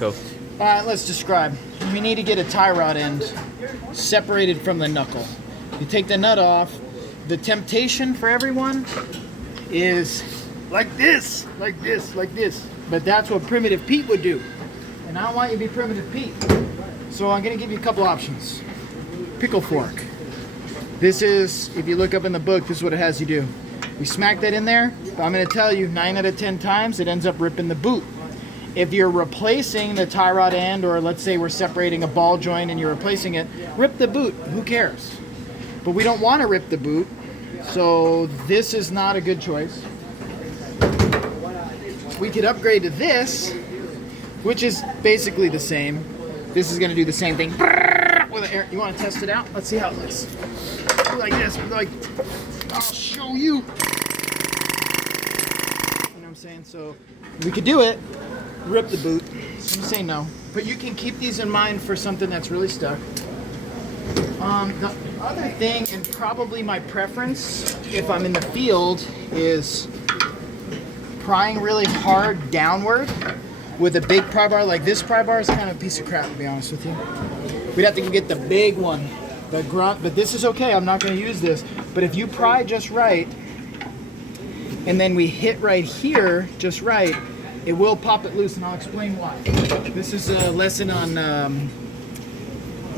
Go. Let's describe. We need to get a tie rod end separated from the knuckle. You take the nut off. The temptation for everyone is like this, like this, like this. But that's what Primitive Pete would do. And I don't want you to be Primitive Pete. So I'm going to give you a couple options. Pickle fork. This is, if you look up in the book, this is what it has you do. We smack that in there, but I'm going to tell you 9 out of 10 times it ends up ripping the boot. If you're replacing the tie rod end, or let's say we're separating a ball joint and you're replacing it, rip the boot. Who cares? But we don't want to rip the boot, so this is not a good choice. We could upgrade to this, which is basically the same. This is going to do the same thing. With an air. You want to test it out? Let's see how it looks. Like this. Like, I'll show you. You know what I'm saying? So we could do it. Rip the boot. Some say no, but you can keep these in mind for something that's really stuck. The other thing, and probably my preference if I'm in the field, is prying really hard downward with a big pry bar. Like this pry bar is kind of a piece of crap, to be honest with you. We'd have to get the big one, the grunt, but this is okay. I'm not going to use this. But if you pry just right, and then we hit right here just right, it will pop it loose, and I'll explain why. This is a lesson on,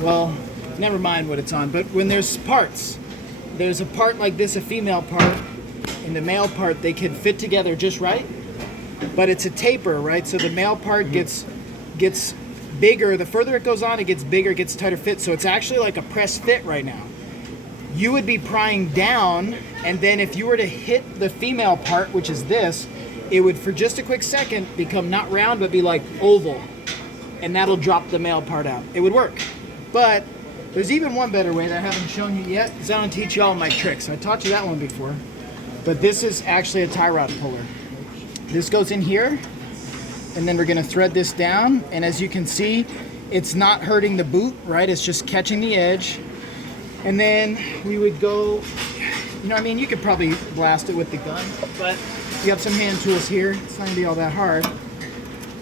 well, never mind what it's on, but when there's parts, there's a part like this, a female part, and the male part, they can fit together just right, but it's a taper, right? So the male part gets bigger. The further it goes on, it gets bigger, it gets tighter fit, so it's actually like a press fit right now. You would be prying down, and then if you were to hit the female part, which is this, it would, for just a quick second, become not round, but be like oval. And that'll drop the male part out. It would work. But there's even one better way that I haven't shown you yet, because I don't teach you all my tricks. I taught you that one before. But this is actually a tie rod puller. This goes in here, and then we're gonna thread this down. And as you can see, it's not hurting the boot, right? It's just catching the edge. And then we would go, you know, I mean, you could probably blast it with the gun, but you have some hand tools here. It's not gonna be all that hard.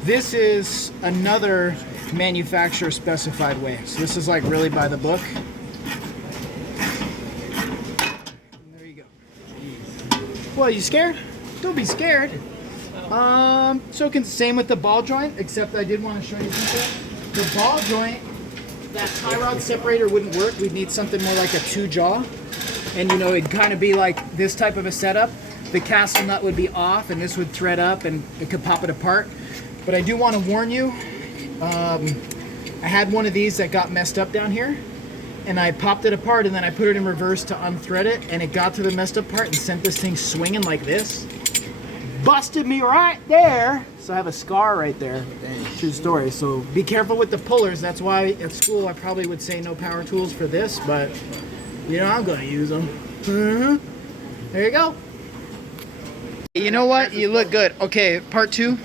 This is another manufacturer specified way. So this is like really by the book. And there you go. Well, you scared? Don't be scared. Same with the ball joint, except I did want to show you something. The ball joint, that tie rod separator wouldn't work. We'd need something more like a 2-jaw. And you know, it'd kind of be like this type of a setup. The castle nut would be off, and this would thread up, and it could pop it apart. But I do want to warn you, I had one of these that got messed up down here, and I popped it apart, and then I put it in reverse to unthread it, and it got to the messed up part and sent this thing swinging like this. Busted me right there. So I have a scar right there. True story. So be careful with the pullers. That's why at school I probably would say no power tools for this, but you know, I'm going to use them. There you go. You know what? You look good. Okay, part 2.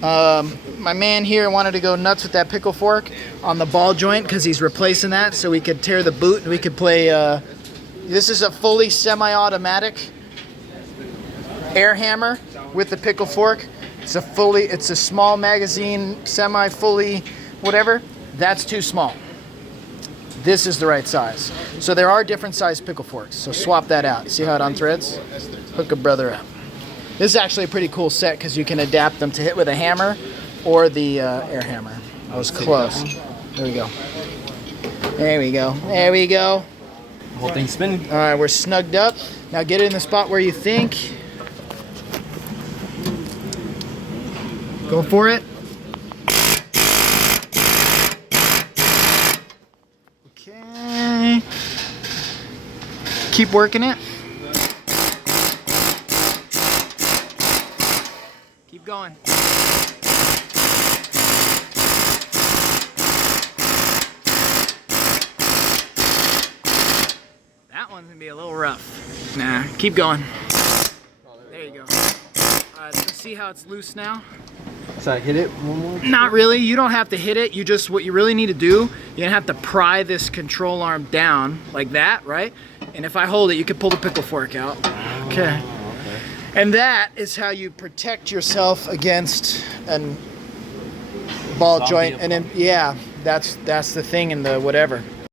My man here wanted to go nuts with that pickle fork on the ball joint because he's replacing that so we could tear the boot and we could play. This is a fully semi-automatic air hammer with the pickle fork. It's a small magazine, semi-fully, whatever. That's too small. This is the right size. So there are different size pickle forks. So swap that out. See how it unthreads? Hook a brother up. This is actually a pretty cool set because you can adapt them to hit with a hammer or the air hammer. I was close. There we go. There we go. There we go. The whole thing's spinning. All right, we're snugged up. Now get it in the spot where you think. Go for it. Okay. Keep working it. Keep going. That one's gonna be a little rough. Nah, keep going. There you go. Let's see how it's loose now. So I hit it one more? Not really. You don't have to hit it. What you really need to do, you're gonna have to pry this control arm down like that, right? And if I hold it, you can pull the pickle fork out. Okay. And that is how you protect yourself against ball Zombie joint, and then yeah, that's the thing in the whatever.